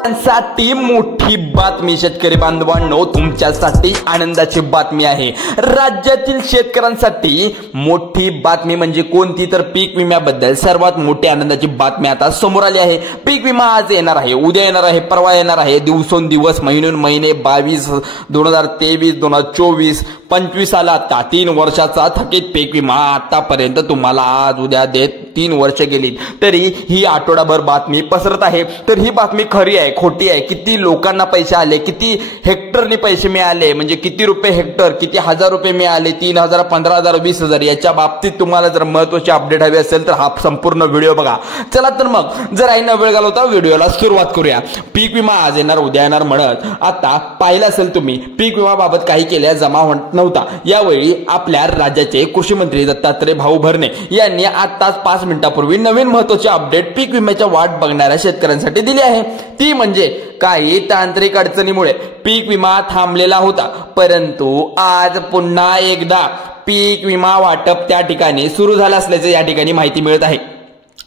साठी मोठी बातमी शेतकरी बांधवांनो, तुमच्यासाठी आनंदाची बातमी आहे। राज्यातील शेतकऱ्यांसाठी मोठी बातमी म्हणजे कोणती तर पीक विम्याबद्दल सर्वात मोठी आनंदाची बातमी आता समोर आली आहे। पीक विमा आज येणार आहे, उद्या येणार आहे, परवा येणार आहे, दिवसोंदिवस महिने 22 2023 2024 25 आला आता 3 वर्षाचा थकीत पीक विमा आतापर्यंत तुम्हाला आज उद्या देत 3 वर्ष गेली तरी ही आठवडाभर बातमी पसरत आहे। तर ही बातमी खरी आहे खोटी आहे, किती लोकांना पैसे आले, किती हेक्टरने पैसे मिळाले, म्हणजे किती रुपये हेक्टर, किती हजार रुपये मिळाले, 3,000 15,000 20,000 याच्या बाबतीत तुम्हाला जर महत्त्वाची अपडेट हवी असेल तर हा संपूर्ण व्हिडिओ बघा। चला तर मग जर आई न वेळ घालवता व्हिडिओला सुरुवात करूया। पीक विमा आज येणार उद्या येणार म्हणत आता पाहिलं असेल तुम्ही, पीक विमा बाबत काही केल्या जमा होत नव्हता। यावेळी आपल्या राज्याचे कृषी मंत्री दत्तात्रय भाऊ भरणे यांनी आताच 5 मिनिटांपूर्वी नवीन महत्त्वाची अपडेट पीक विम्याच्या वाट बघणाऱ्या शेतकऱ्यांसाठी दिली आहे। ती म्हणजे काही तांत्रिक अडचणीमुळे पीक विमा थांबलेला होता, परंतु आज पुन्हा एकदा पीक विमा वाटप त्या ठिकाणी सुरू झालं असल्याचे या ठिकाणी माहिती मिळत आहे।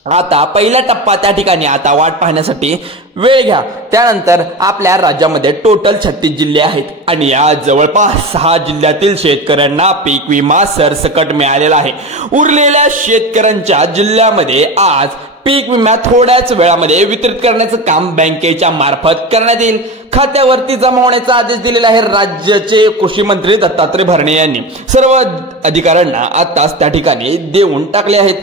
आता पहिला टप्पा त्या ठिकाणी आता वाट पाहण्यासाठी वेळ घ्या। त्यानंतर आपल्या राज्यामध्ये टोटल 36 जिल्हे आहेत आणि या जवळपास 6 जिल्ह्यातील शेतकऱ्यांना पीक विमा सरसकट मिळालेला आहे। उरलेल्या शेतकऱ्यांच्या जिल्ह्यामध्ये आज पीक विमा थोड्याच वेळामध्ये वितरित करण्याचं काम बँकेच्या मार्फत करण्यात येईल। खात्यावरती जमा होण्याचा आदेश दिलेला आहे राज्याचे कृषी मंत्री दत्तात्रय भरणे यांनी। सर्व अधिकाऱ्यांना आताच त्या ठिकाणी देऊन टाकले आहेत।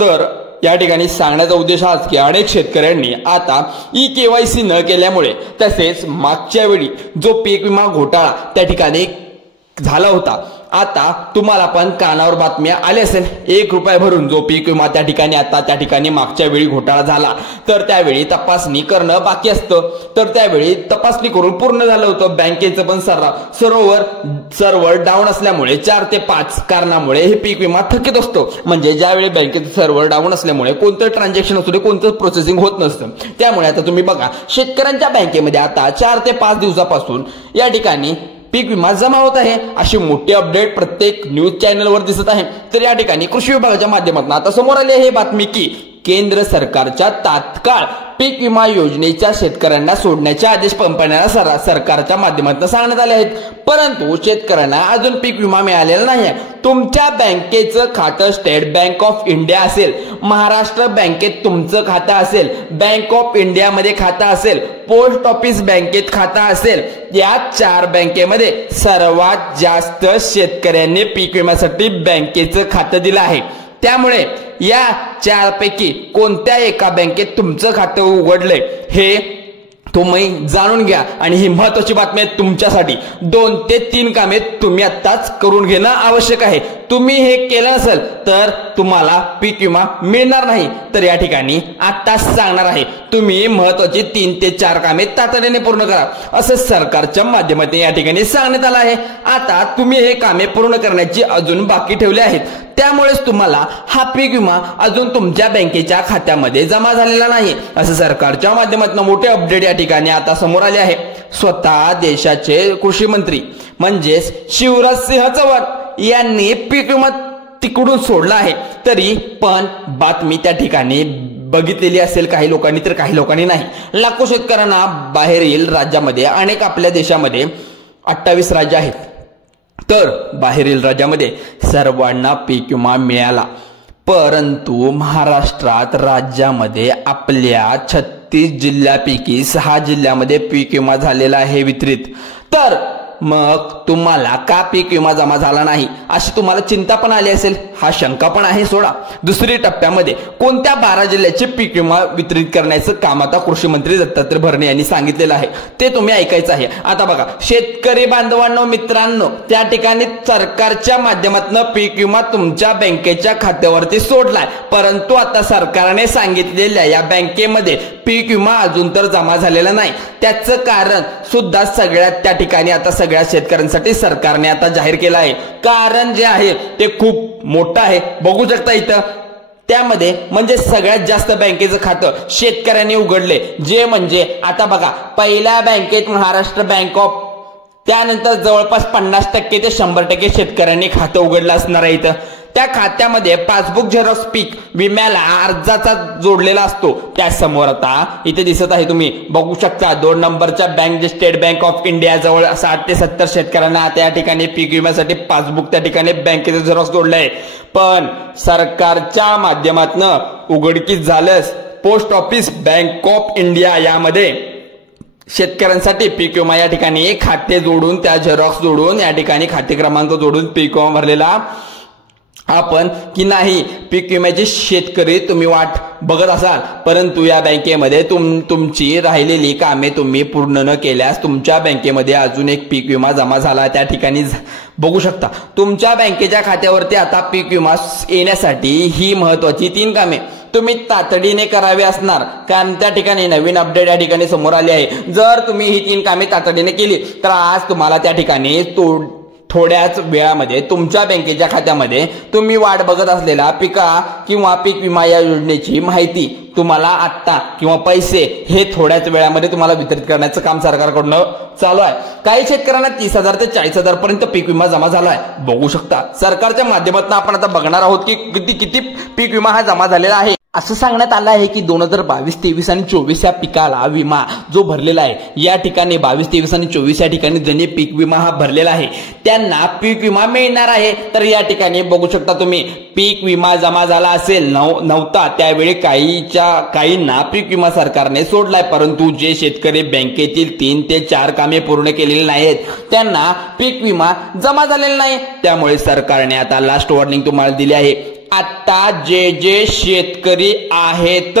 तर या ठिकाणी सांगण्याचा उद्देश हाच की अनेक शेतकऱ्यांनी आता ई-केवायसी न केल्यामुळे तसेच मागच्या वेळी जो पीक विमा घोटाळा त्या ठिकाणी झाला होता, आता तुम्हाला पण कानावर बातम्या आली असेल, 1 रुपया भरून जो पीक विमा त्या ठिकाणी आता त्या ठिकाणी मागच्या वेळी घोटाळा झाला तर त्यावेळी तपासणी करणं बाकी असतं। तर त्यावेळी तपासणी करून पूर्ण झालं होतं। बँकेचं पण सर्व्हर डाऊन असल्यामुळे 4 ते 5 कारणामुळे हे पीक विमा थकीत असतो। म्हणजे ज्यावेळी बँकेचं सर्व्हर डाऊन असल्यामुळे कोणतं ट्रान्झॅक्शन असू दे, कोणतं प्रोसेसिंग होत नसतं। त्यामुळे आता तुम्ही बघा शेतकऱ्यांच्या बँकेमध्ये आता 4 ते 5 दिवसापासून या ठिकाणी पीक विमा जमा होत आहे, अशी मोठी अपडेट प्रत्येक न्यूज चॅनलवर दिसत आहे। तर या ठिकाणी कृषी विभागाच्या माध्यमातून आता समोर आली आहे बातमी की केंद्र सरकारच्या तात्काळ पीक विमा योजनेच्या शेतकऱ्यांना सोडण्याचे आदेश कंपन्यांना सरकारच्या माध्यमातून सांगण्यात आले आहेत, परंतु शेतकऱ्यांना अजून पीक विमा मिळालेला नाही आहे। तुमच्या बँकेचं खातं स्टेट बँक ऑफ इंडिया असेल, महाराष्ट्र बँकेत तुमचं खातं असेल, बँक ऑफ इंडिया मध्ये खातं असेल, पोस्ट ऑफिस बँकेत खातं असेल, या 4 बँकेमध्ये सर्वात जास्त शेतकऱ्यांनी पीक विम्यासाठी बँकेचं खातं दिलं आहे। त्यामुळे या 4 पैकी कोणत्या एका बँकेत तुमचं खातं उघडलंय हे तुम्ही जाणून घ्या आणि ही महत्त्वाची बातमी आहे तुमच्यासाठी। 2 ते 3 कामे तुम्ही आत्ताच करून घेणं आवश्यक आहे। तुम्ही हे केलं असेल तर तुम्हाला पीक विमा मिळणार नाही। तर या ठिकाणी आत्ताच सांगणार आहे, तुम्ही महत्त्वाची 3 ते 4 कामे तातडीने पूर्ण करा असं सरकारच्या माध्यमातून या ठिकाणी सांगण्यात आलं आहे। आता तुम्ही हे कामे पूर्ण करण्याची अजून बाकी ठेवले आहेत, त्यामुळेच तुम्हाला हा पीक विमा अजून तुमच्या बँकेच्या खात्यामध्ये जमा झालेला नाही असं सरकारच्या माध्यमातून मोठे अपडेट या ठिकाणी आता समोर आले आहे। स्वतः देशाचे कृषी मंत्री म्हणजेच शिवराज सिंह चौहान यांनी पीक विमा तिकडून सोडला आहे, तरी पण बातमी त्या ठिकाणी बघितलेली असेल काही लोकांनी तर काही लोकांनी नाही। लाखो शेतकऱ्यांना बाहेरील राज्यामध्ये, अनेक आपल्या देशामध्ये 28 राज्य आहेत, तर बाहेरील राज्यामध्ये सर्वांना पीक विमा मिळाला, परंतु महाराष्ट्रात राज्यामध्ये आपल्या 36 जिल्ह्यापैकी 6 जिल्ह्यामध्ये पीक विमा झालेला आहे वितरित। तर मग तुम्हाला का पीक विमा जमा झाला नाही अशी तुम्हाला चिंता पण आली असेल, हा शंका पण आहे सोडा। दुसरी टप्प्यामध्ये कोणत्या 12 जिल्ह्याचे पीक विमा वितरित करण्याचं काम आता कृषी मंत्री दत्तात्रय भरणे यांनी सांगितलेलं आहे, ते तुम्ही ऐकायचं आहे। आता बघा शेतकरी बांधवांनो, मित्रांनो, त्या ठिकाणी सरकारच्या माध्यमातून पीक विमा तुमच्या बँकेच्या खात्यावरती सोडलाय, परंतु आता सरकारने सांगितलेल्या या बँकेमध्ये पीक विमा अजून तर जमा झालेला नाही। त्याचं कारण सुद्धा सगळ्यात त्या ठिकाणी आता सगळ्या शेतकऱ्यांसाठी सरकारने आता जाहीर केलं आहे। कारण जे आहे ते खूप मोठं आहे, बघू शकता इथं। त्यामध्ये म्हणजे सगळ्यात जास्त बँकेचं खातं शेतकऱ्यांनी उघडले, जे म्हणजे आता बघा पहिल्या बँकेत महाराष्ट्र बँक ऑफ, त्यानंतर जवळपास 50% ते 100% शेतकऱ्यांनी खातं उघडलं असणार आहे इथं। त्या खात्यामध्ये पासबुक झेरॉक्स पीक विम्याला अर्जाचा जोडलेला असतो. त्या समोर आता इथे दिसत आहे, तुम्ही बघू शकता 2 नंबरच्या bank state bank of India जवळ 60 ते 70 शेतकऱ्यांना त्या ठिकाणी पीक विम्यासाठी पासबुक त्या ठिकाणी बँकेचे झेरॉक्स जोडलंय. पण सरकारच्या माध्यमातून उघडकीस झालंच post office bank of India यामध्ये शेतकऱ्यांसाठी पीक विमा या ठिकाणी खाते जोडून त्या झेरॉक्स जोडून या ठिकाणी खाते क्रमांक जोडून पीक विमा भरलेला आपण की नाही. पीक विम्याचे शेतकरी तुम्ही वाट बघत असाल, परंतु या बँकेमध्ये तुमची राहिलेली कामे तुम्ही पूर्ण न केल्यास तुमच्या बँकेमध्ये अजून एक पीक विमा जमा झाला. त्या ठिकाणी बघू शकता तुमच्या बँकेच्या खात्यावरती आता पीक विमा येण्यासाठी ही महत्वाची 3 कामे तुम्ही तातडीने करावे असणार, कारण त्या ठिकाणी नवीन अपडेट या ठिकाणी समोर आली आहे. जर तुम्ही ही 3 कामे तातडीने केली तर आज तुम्हाला त्या ठिकाणी थोड्याच वेळामध्ये तुमच्या बँकेच्या खात्यामध्ये तुम्ही वाट बघत असलेला पिका किंवा पीक विमा या योजनेची माहिती तुम्हाला आत्ता किंवा पैसे हे थोड्याच वेळामध्ये तुम्हाला वितरित करण्याचं काम सरकारकडून चालू आहे. काही शेतकऱ्यांना 30,000 ते 40,000 पर्यंत पीक विमा जमा झाला आहे. बघू शकता सरकारच्या माध्यमातून आपण आता बघणार आहोत की किती पीक विमा हा जमा झालेला आहे. असं सांगण्यात आलं आहे की 2022, 23 आणि 24 या पिकाला विमा जो भरलेला आहे, या ठिकाणी 22, 23 आणि 24 या ठिकाणी ज्यांनी पीक विमा हा भरलेला आहे त्यांना पीक विमा मिळणार आहे. तर या ठिकाणी बघू शकता तुम्ही पीक विमा जमा झाला असेल नव्हता त्यावेळी काहींना पीक विमा सरकारने सोडलाय, परंतु जे शेतकरी बँकेतील 3 ते 4 कामे पूर्ण केलेली नाहीत त्यांना पीक विमा जमा झालेला नाही. त्यामुळे सरकारने आता लास्ट वॉर्निंग तुम्हाला दिली आहे. आता जे शेतकरी आहेत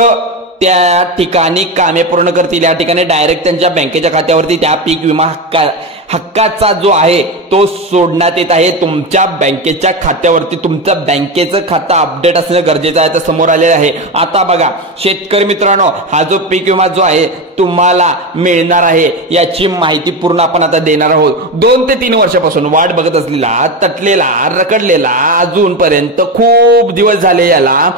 त्या ठिकाणी कामे पूर्ण करतील या ठिकाणी डायरेक्ट त्यांच्या बँकेच्या खात्यावरती त्या पीक विमा हक्काचा जो आहे तो सोडण्यात येत आहे. तुमच्या बँकेच्या खात्यावरती तुमचं बँकेचं खातं अपडेट असणं गरजेचं आहे, तर समोर आलेलं आहे. आता बघा शेतकरी मित्रांनो, हा जो पीक विमा जो आहे तुम्हाला मिळणार आहे याची माहिती पूर्ण आपण आता देणार आहोत. 2 ते 3 वर्षापासून वाट बघत असलेला, तटलेला, रखडलेला, अजूनपर्यंत खूप दिवस झाले याला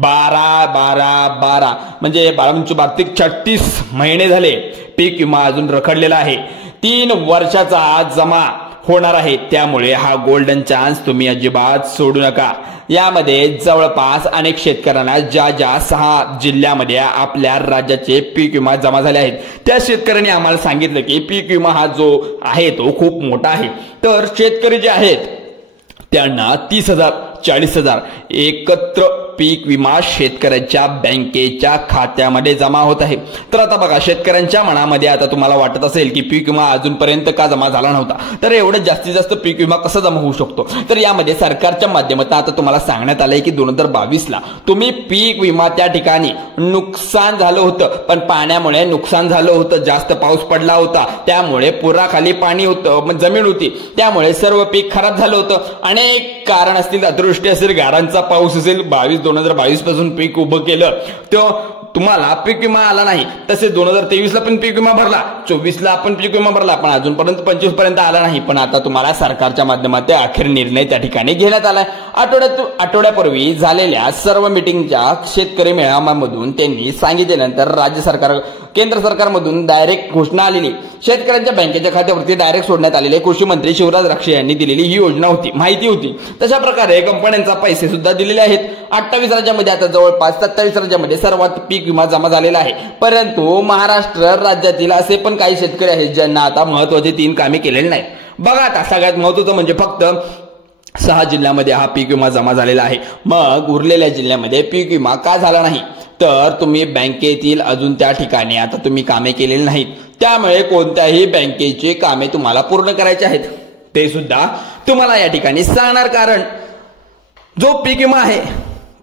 12 म्हणजे 36 महिने झाले पीक विमा अजून रखडलेला आहे. 3 वर्षाचा जमा होणार आहे. त्यामुळे हा गोल्डन चान्स तुम्ही अजिबात सोडू नका. यामध्ये जवळपास अनेक शेतकऱ्यांना ज्या 6 जिल्ह्यामध्ये आपल्या राज्याचे पीक विमा जमा झाले आहेत त्या शेतकऱ्यांनी आम्हाला सांगितलं की पीक विमा हा जो आहे तो खूप मोठा आहे. तर शेतकरी जे आहेत त्यांना 30,000, 40,000 एकत्र पीक विमा शेतकऱ्यांच्या बँकेच्या खात्यामध्ये जमा होत आहे. तर आता बघा शेतकऱ्यांच्या मनामध्ये आता तुम्हाला वाटत असेल की पीक विमा अजूनपर्यंत का जमा झाला नव्हता, तर एवढं जास्तीत जास्त पीक विमा कसा जमा होऊ शकतो. तर यामध्ये सरकारच्या माध्यमातून आता तुम्हाला सांगण्यात आलंय की 2022ला तुम्ही पीक विमा त्या ठिकाणी नुकसान झालं होतं, पण पाण्यामुळे नुकसान झालं होतं, जास्त पाऊस पडला होता, त्यामुळे पुराखाली पाणी होतं, जमीन होती, त्यामुळे सर्व पीक खराब झालं होतं. अनेक कारण असतील, अतिवृष्टी असेल, गारांचा पाऊस असेल, 2022 पासून पीक उभं केलं तो तुम्हाला पीक विमा आला नाही. तसेच 2023ला पण पीक विमा भरला, 24ला आपण पीक विमा भरला, पण अजूनपर्यंत 25 पर्यंत आला नाही. पण आता तुम्हाला सरकारच्या माध्यमातून अखेर निर्णय त्या ठिकाणी घेण्यात आलाय. आठवड्यापूर्वी झालेल्या सर्व मीटिंगच्या शेतकरी मेळाव्यामधून त्यांनी सांगितल्यानंतर राज्य सरकार, केंद्र सरकारमधून डायरेक्ट घोषणा आलेली, शेतकऱ्यांच्या बँकेच्या खात्यावरती डायरेक्ट सोडण्यात आलेले कृषी मंत्री शिवराज राक्षे यांनी दिलेली ही योजना होती, माहिती होती. तशा प्रकारे कंपन्यांचा पैसे सुद्धा दिलेले आहेत. 28 राज्यांमध्ये आता जवळपास 27 राज्यांमध्ये सर्वात पीक विमा जमा झालेला आहे. परंतु महाराष्ट्र राज्यातील असे पण काही शेतकरी आहेत ज्यांना आता महत्वाची 3 कामे केलेली नाहीत. बघा आता सगळ्यात महत्वाचं म्हणजे फक्त 6 जिल्ह्यामध्ये हा पीक विमा जमा झालेला आहे. मग उरलेल्या जिल्ह्यामध्ये पीक विमा का झाला नाही, तर तुम्ही बँकेतील अजून त्या ठिकाणी आता तुम्ही कामे केलेली नाहीत. त्यामुळे कोणत्याही बँकेची कामे तुम्हाला पूर्ण करायची आहेत ते सुद्धा तुम्हाला या ठिकाणी सांगणार. कारण जो पीक विमा आहे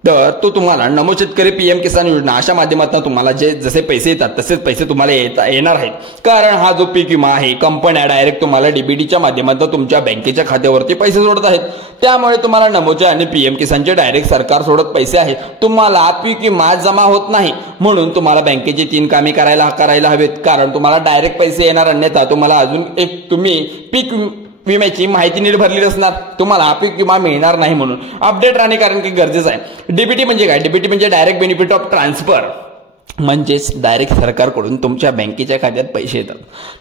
तर तो तुम्हाला नमो शेतकरी PM किसान योजना अशा माध्यमातून तुम्हाला जसे पैसे येतात तसेच पैसे तुम्हाला येणार आहेत. कारण हा जो पीक विमा आहे कंपन्या डायरेक्ट तुम्हाला DBTच्या माध्यमातून तुमच्या बँकेच्या खात्यावरती पैसे सोडत आहेत. त्यामुळे तुम्हाला नमोचे आणि PM किसानचे डायरेक्ट सरकार सोडत पैसे आहेत. तुम्हाला पीक विमा जमा होत नाही, म्हणून तुम्हाला बँकेची 3 कामे करायला हवेत. कारण तुम्हाला डायरेक्ट पैसे येणार, अन्यथा तुम्हाला अजून एक तुम्ही पीक विम्याची माहिती नीट भरलेली असणार, तुम्हाला पीक विमा मिळणार नाही. म्हणून अपडेट राहणे कारण की गरजेचं आहे. DBT म्हणजे काय? DBT म्हणजे डायरेक्ट बेनिफिट ऑफ ट्रान्सफर. म्हणजेच डायरेक्ट सरकारकडून तुमच्या बँकेच्या खात्यात पैसे येतात।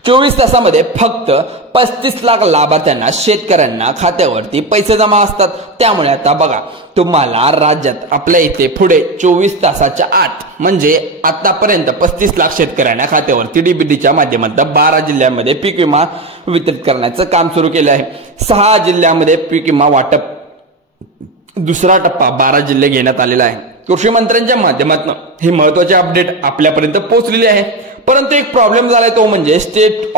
24 तासामध्ये फक्त 35 लाख लाभार्थ्यांना शेतकऱ्यांना खात्यावरती पैसे जमा असतात। त्यामुळे आता बघा तुम्हाला राज्यात आपल्या इथे पुढे 24 तासाच्या आत म्हणजे आतापर्यंत 35 लाख शेतकऱ्यांना खात्यावरती डीबीटीच्या माध्यमातून 12 जिल्ह्यांमध्ये पीक विमा वितरित करण्याचं काम सुरू केलं आहे। 6 जिल्ह्यांमध्ये पीक विमा वाटप दुसरा टप्पा 12 जिल्हे घेण्यात आलेला आहे। कृषी मंत्र्यांच्या माध्यमातून हे महत्त्वाचे अपडेट आपल्यापर्यंत पोहोचलेले आहे। परंतु एक प्रॉब्लेम झालाय तो म्हणजे state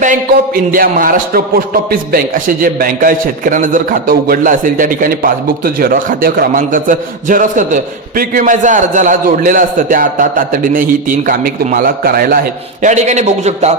bank of India, Maharashtra post office bank असे जे बँक आहेत, शेतकऱ्यांना जर खातं उघडलं असेल त्या ठिकाणी पासबुकचं झेरॉक्स, खाते क्रमांकाचं झेरॉक्स खातं पीक विम्याच्या अर्जाला जोडलेलं असतं। त्या आता तातडीने ही 3 कामे तुम्हाला करायला आहेत। या ठिकाणी बघू शकता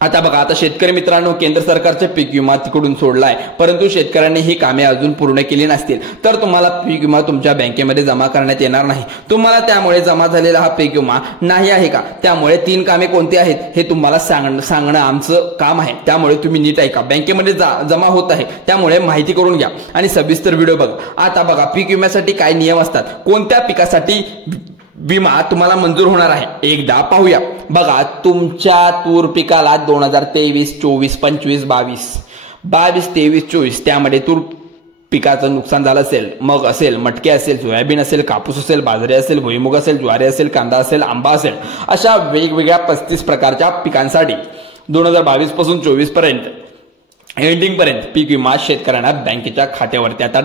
आता बघा आता शेतकरी मित्रांनो केंद्र सरकारचे पीक विमा तिकडून सोडलाय, परंतु शेतकऱ्यांनी ही कामे अजून पूर्ण केली नसतील तर तुम्हाला पीक विमा तुमच्या बँकेमध्ये जमा करण्यात येणार नाही। तुम्हाला त्यामुळे जमा झालेला हा पीक विमा नाही आहे का, त्यामुळे 3 कामे कोणती आहेत हे तुम्हाला सांगणं आमचं काम आहे। त्यामुळे तुम्ही नीट ऐका, बँकेमध्ये जमा होत आहे त्यामुळे माहिती करून घ्या आणि सविस्तर व्हिडिओ बघा। आता बघा पीक विम्यासाठी काय नियम असतात, कोणत्या पिकासाठी विमा तुम्हाला मंजूर होणार आहे एकदा पाहूया। बघा तुमच्या तूर पिकाला 2023, 24, 25, 22, 23, 24 त्यामध्ये तूर पिकाचं नुकसान झालं असेल, मग असेल, मटके असेल, सोयाबीन असेल, कापूस असेल, बाजरी असेल, भुईमुग असेल, ज्वारी असेल, कांदा असेल, आंबा असेल, अशा वेगवेगळ्या 35 प्रकारच्या पिकांसाठी 2022 पासून 24 पर्यंत एंडिंग पर्यंत पीक विमा शेतकऱ्यांना बँकेच्या खात्यावरती आता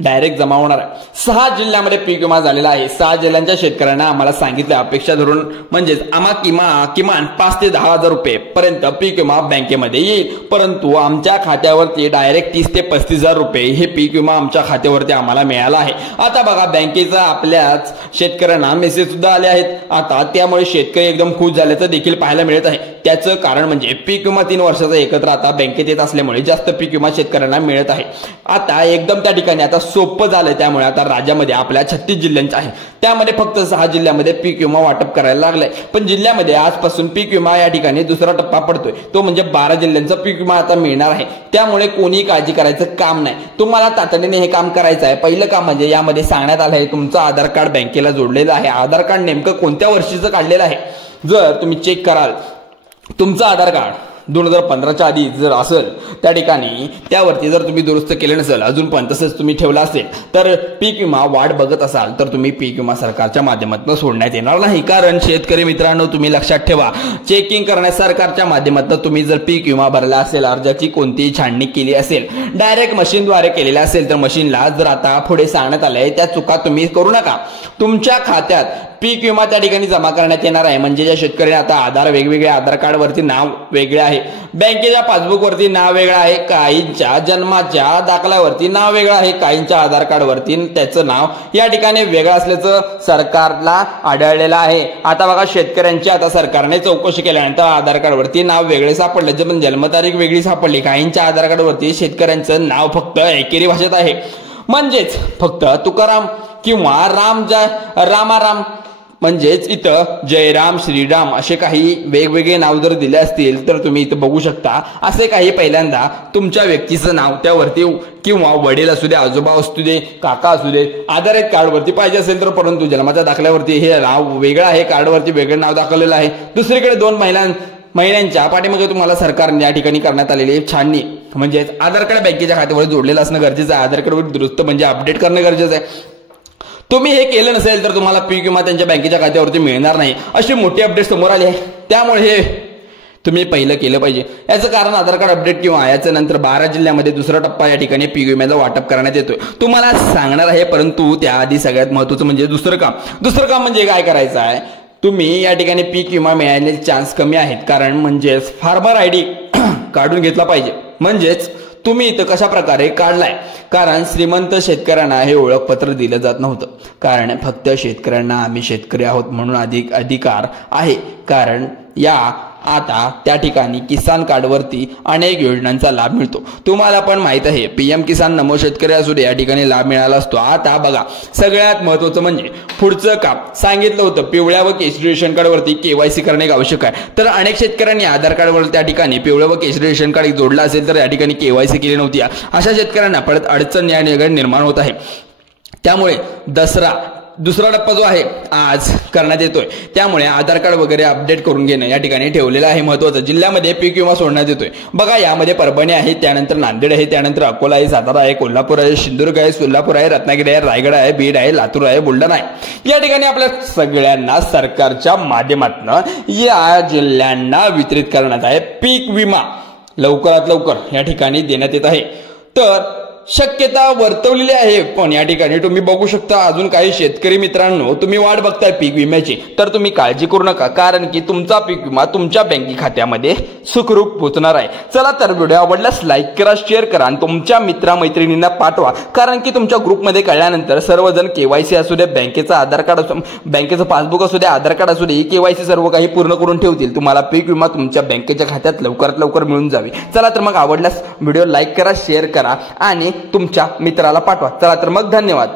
डायरेक्ट जमा होणार आहे। 6 जिल्ह्यामध्ये पीक विमा झालेला आहे। 6 जिल्ह्यांच्या शेतकऱ्यांना आम्हाला सांगितलं अपेक्षा धरून म्हणजेच आम्हाला किमान 5 ते 10 हजार रुपये पर्यंत पीक विमा बँकेमध्ये येईल, परंतु आमच्या खात्यावरती डायरेक्ट 30 ते 35 हजार रुपये हे पीक विमा आमच्या खात्यावरती आम्हाला मिळाला आहे। आता बघा बँकेचा आपल्याच शेतकऱ्यांना मेसेज सुद्धा आले आहेत आता, त्यामुळे शेतकरी एकदम खुश झाल्याचं देखील पाहायला मिळत आहे। त्याचं कारण म्हणजे पीक विमा 3 वर्षाचा एकत्र आता बँकेत येत असल्यामुळे जास्त पीक विमा शेतकऱ्यांना मिळत आहे। आता एकदम त्या ठिकाणी आता सोपं झालंय, त्यामुळे आता राज्यामध्ये आपल्या 36 जिल्ह्यांचे आहे त्यामध्ये फक्त 6 जिल्ह्यामध्ये पीक विमा वाटप करायला लागलाय। पण जिल्ह्यामध्ये आजपासून पीक विमा या ठिकाणी दुसरा टप्पा पडतोय, तो म्हणजे 12 जिल्ह्यांचा पीक विमा आता मिळणार आहे। त्यामुळे कोणी काळजी करायचं काम नाही, तुम्हाला तातडीने हे काम करायचं आहे। पहिलं काम म्हणजे यामध्ये सांगण्यात आलं आहे तुमचं आधार कार्ड बँकेला जोडलेलं आहे। आधार कार्ड नेमकं कोणत्या वर्षीचं काढलेलं आहे जर तुम्ही चेक कराल, तुमचं आधार कार्ड 2015च्या आधी जर असेल त्या ठिकाणी त्यावरती जर तुम्ही दुरुस्त केले नसेल अजून पण तसंच तुम्ही ठेवला असेल तर पीक विमा वाट बघत असाल तर तुम्ही पीक विमा सरकारच्या माध्यमातून सोडण्यात येणार नाही। कारण शेतकरी मित्रांनो तुम्ही लक्षात ठेवा, चेकिंग करण्यास सरकारच्या माध्यमातून तुम्ही जर पीक विमा भरला असेल, अर्जाची कोणतीही छाननी केली असेल, डायरेक्ट मशीनद्वारे केलेला असेल तर मशीनला जर आता पुढे सांगण्यात आलंय त्या चुका तुम्ही करू नका। तुमच्या खात्यात पीक विमा त्या ठिकाणी जमा करण्यात येणार आहे। म्हणजे ज्या शेतकऱ्यांना आता आधार वेगवेगळे आधार कार्ड वरती नाव वेगळे आहे, बँकेच्या पासबुक वरती नाव वेगळं आहे, काहींच्या जन्माच्या दाखल्यावरती नाव वेगळं आहे, काहींच्या आधार कार्ड वरती त्याचं नाव या ठिकाणी वेगळं असल्याचं सरकारला आढळलेलं आहे। आता बघा शेतकऱ्यांची आता सरकारने चौकशी केल्यानंतर आधार कार्ड वरती नाव वेगळे सापडले, पण जन्मतारीख वेगळी सापडली। काहींच्या आधार कार्ड वरती शेतकऱ्यांचं नाव फक्त एकेरी भाषेत आहे, म्हणजेच फक्त तुकाराम किंवा रामाराम म्हणजेच इथं जयराम, श्रीराम असे काही वेगवेगळे नाव जर दिले असतील तर तुम्ही इथं बघू शकता असे काही पहिल्यांदा तुमच्या व्यक्तीचं नाव त्यावरती किंवा वडील असू दे, आजोबा असू दे, काका असू दे, आधार कार्ड वरती पाहिजे असेल तर, परंतु जन्माच्या दाखल्यावरती हे नाव वेगळं आहे, कार्डवरती वेगळं नाव दाखवलेलं आहे। दुसरीकडे 2 महिन्यांच्या पाठीमागे तुम्हाला सरकारने या ठिकाणी करण्यात आलेली छाननी म्हणजेच आधार कार्ड बँकेच्या खात्यावर जोडलेलं असणं गरजेचं आहे। आधार कार्डवर दुरुस्त म्हणजे अपडेट करणं गरजेचं आहे। तुम्ही हे केलं नसेल तर तुम्हाला पीक विमा त्यांच्या बँकेच्या खात्यावरती मिळणार नाही, अशी मोठी अपडेट समोर आली आहे। त्यामुळे हे तुम्ही पहिलं केलं पाहिजे। याचं कारण आधार कार्ड अपडेट किंवा याच्या नंतर 12 जिल्ह्यामध्ये दुसरा टप्पा या ठिकाणी पीक विम्याचं वाटप करण्यात येतोय, तुम्हाला सांगणार आहे। परंतु त्याआधी सगळ्यात महत्त्वाचं म्हणजे दुसरं काम म्हणजे काय करायचं आहे, तुम्ही या ठिकाणी पीक विमा मिळण्याचे चान्स कमी आहेत, कारण म्हणजेच फार्मर आयडी काढून घेतला पाहिजे। म्हणजेच तुम्ही इथं कशा प्रकारे काढलाय, कारण श्रीमंत शेतकऱ्यांना हे ओळखपत्र दिलं जात नव्हतं, कारण फक्त शेतकऱ्यांना आम्ही शेतकरी आहोत म्हणून अधिकार आहे। कारण या आता त्या ठिकाणी किसान कार्डवरती अनेक योजनांचा लाभ मिळतो, तुम्हाला पण माहित आहे। पीएम किसान नमो शेतकरी असू दे या ठिकाणी लाभ मिळाला असतो। आता बघा सगळ्यात महत्त्वाचं म्हणजे पुढचं काम सांगितलं होतं, पिवळ्या व केशरी रेशन कार्डवरती केवायसी करणे आवश्यक आहे। तर अनेक शेतकऱ्यांनी आधार कार्डवर त्या ठिकाणी पिवळं व केशरी रेशन कार्ड जोडलं असेल तर या ठिकाणी केवायसी केली नव्हती, अशा शेतकऱ्यांना परत अडचण या निर्माण होत आहे। त्यामुळे दुसरा टप्पा जो आहे आज करण्यात येतोय, त्यामुळे आधार कार्ड वगैरे अपडेट करून घेणं या ठिकाणी ठेवलेलं आहे महत्त्वाचं. जिल्ह्यामध्ये पीक विमा सोडण्यात येतोय. बघा, यामध्ये परभणी आहे, त्यानंतर नांदेड आहे, त्यानंतर अकोला आहे, सातारा आहे, कोल्हापूर आहे, सिंधुदुर्ग आहे, सोलापूर आहे, रत्नागिरी आहे, रायगड आहे, बीड आहे, लातूर आहे, बुलढाणा आहे. या ठिकाणी आपल्या सगळ्यांना सरकारच्या माध्यमातून या जिल्ह्यांना वितरित करण्यात आहे पीक विमा लवकरात लवकर या ठिकाणी देण्यात येत आहे. तर शक्यता वर्तवलेली आहे, पण या ठिकाणी तुम्ही बघू शकता अजून काही शेतकरी मित्रांनो तुम्ही वाट बघताय पीक विम्याची, तर तुम्ही काळजी करू नका, कारण की तुमचा पीक विमा तुमच्या बँके खात्यामध्ये सुखरूप पोहोचणार आहे. चला तर व्हिडिओ आवडल्यास लाईक करा, शेअर करा आणि तुमच्या मित्रांना पाठवा, कारण की तुमच्या ग्रुपमध्ये कळल्यानंतर सर्वजण केवायसी असू दे, बँकेचा आधार कार्ड असू, बँकेचं पासबुक असू दे, आधार कार्ड असू दे, केवायसी सर्व काही पूर्ण करून ठेवतील. तुम्हाला पीक विमा तुमच्या बँकेच्या खात्यात लवकरात लवकर मिळून जावी. चला तर मग आवडल्यास व्हिडिओ लाईक करा, शेअर करा आणि तुमच्या मित्राला पाठवा. चला तर मग धन्यवाद.